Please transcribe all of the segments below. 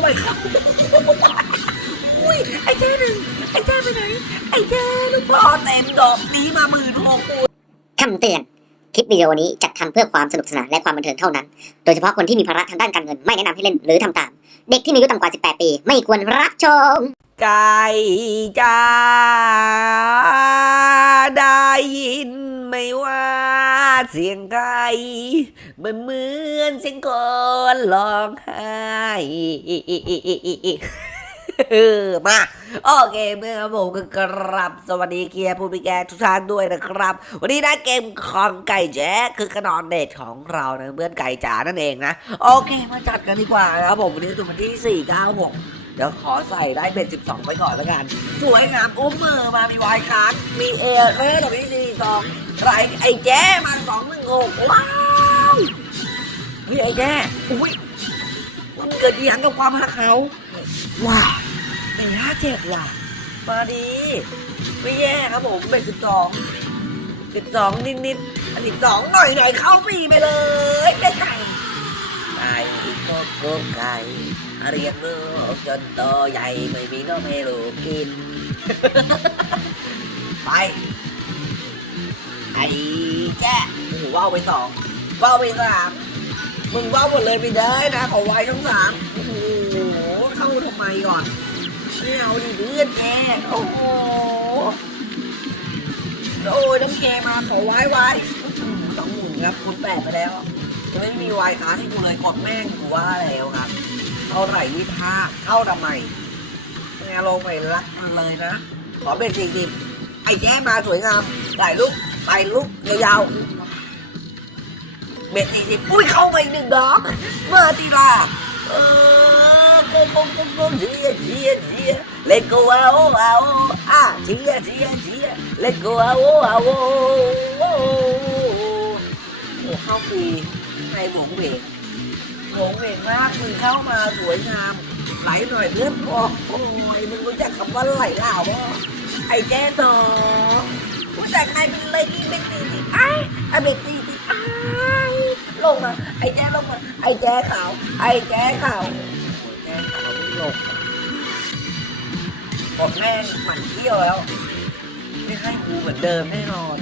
ไว้ครับอุ้ยไอ้แจ้หนึ่งไอ้แจ้ไปไหน ไอ้แจ้ลูกพ่อเต็มดอกนี้มาหมื่นหกคำเตือน คลิปวิดีโอนี้จัดทำเพื่อความสนุกสนานและความบันเทิงเท่านั้น โดยเฉพาะคนที่มีภาระทางด้านการเงินไม่แนะนำให้เล่นหรือทำตาม เด็กที่มีอายุต่ำกว่า 18 ปี ไม่ควรรับชม ไก่จ้า เสียงไก่มันเหมือนเสียงคนร้องไห้มาโอเคเมื่อผมก็กรับสวัสดีเกียร์ผู้มีแกทุกท่านด้วยนะครับ วันนี้นะเกมของไก่แจ๊กคือกระนอนเดทของเรานะเพื่อนไก่จ๋านั่นเองนะ โอเคมาจัดกันดีกว่านะครับผมวันนี้ถึงวันที่ 4 9 6เดี๋ยวขอใส่ได้เป็น 12 ไปก่อนแล้วกัน สวยงามอุ้มมือมามีวายคัสมีเอเร่ตรงนี้สี่สอง ไรไอ้แจ้มาสองหนึ่งหกว้าวเฮ้ยไอ้แจ้อุ้ยมันเกิดอหย่างกับความรักเขาว้าวเป็นห้าเจ็ดว่ะมาดี ไม่แย่ครับผมเป็นสิบสองสิบสองนิดนิดๆอันสิบสองหน่อยหน่อยเข้าฟรีไปเลยไก่ไก่ไก่ก็ก็ไก่เรียกลูกจนโตใหญ่ไม่มีนมให้ลูกกิน ไป แจ้โอ้โหว่าวไปสองว่าวไปสามมึงว่าวหมดเลยไม่ได้นะขอไว้ทั้งสามโอ้โหเข้าทำไมก่อนไม่เอาดิเพื่อนแกโอ้โหโอ้ยน้ำแกมาขอไว้ไว้สองหมื่นครับคุณแปดไปแล้วจะไม่มีวายค้าให้กูเลยกดแม่งกูว่าแล้วครับเท่าไหร่วิพากเข้าทำไมงานลงไปรักมันเลยนะขอเป็นสี่สิบไอ้แย่มาสวยงามถ่ายรูป ถ่ายรูปยาวๆเบ็ดสี่สิบอุ้ยเข้าไปหนึ่งดอกมาตีลาเออกงกงกงกงเชียเชียเชียเลโก้เอาเอาอะเชียเชียเชียเลโก้เอาเอาโอ้โหเข้าฟรีให้หลงเวงโหงเวงมากมึงเข้ามาสวยงามไหลหน่อยเลือดออกโอ้ยมึงรู้จักคำว่าไหลเหล่าบ่ไอ้แจ้ต่อ ผู้จัดนายเป็นเลยที่เป็นสี่สิบไอ้ไอ้เป็นสี่สิบไอ้ลงมาไอ้แจ้ลงมาไอ้แจ้ขาว ไอ้แจ้ขาวแจ้ขาวไม่ลงหมดแม่หมันเที่ยวแล้ว ไม่ให้กูเหมือนเดิมแน่นอน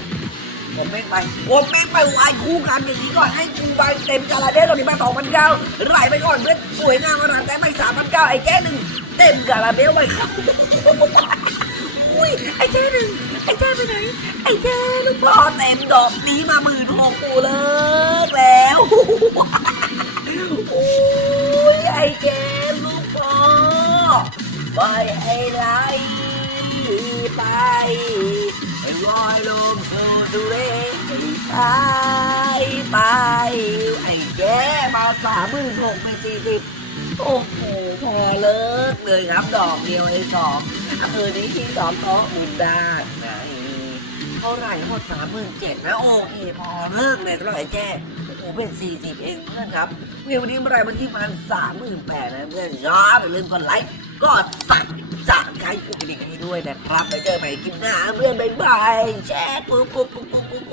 ผมแม่ไปผมแม่ไปวายคู่กันอย่างนี้ก่อนให้กูไปเต็มกาลาเดสตอนนี้มาสองพันเก้าไหลไปก่อนเพื่อนสวยงามขนาดแต่ไม่สามพันเก้าไอ้แจ้หนึ่งเต็มกาลาเบลไปครับ อุ้ยไอ้แจ้หนึ่งไอ้แจ้ไปไหน ไอ้แจ้ลูกพ่อเต็มดอกนี้มาหมื่นหกกูเลิกแล้วอุ้ยไอ้แจ้ลูกพ่อไปให้ไหลไปไอ้ลอยลงสู่ทะเลไปไปไอ้แย่มาสามหมื่นหกเป็นสี่สิบโอ้โหพอเลิกเลยครับดอกเดียวในสอง คืนนี้ที่สองโต๊ะบุดาดไหนเท่าไหร่หมดสามหมื่นเจ็ดนะโอเคพอเลิกเลยสำหรับไอ้แจ้โอ้โหเป็นสี่สิบเองเพื่อนครับวันนี้เมื่อไรวันที่ประมันสามหมื่นแปดนะเพื่อนยอดอย่าลืมกดไลค์กดสั่งจากใครกุกดิ่งให้ด้วยนะครับไปเจอใหม่คลิปหน้าเพื่อนบ๊ายบายแชร์ปุ๊บปุ๊บปุ๊บปุ๊บปุ๊บ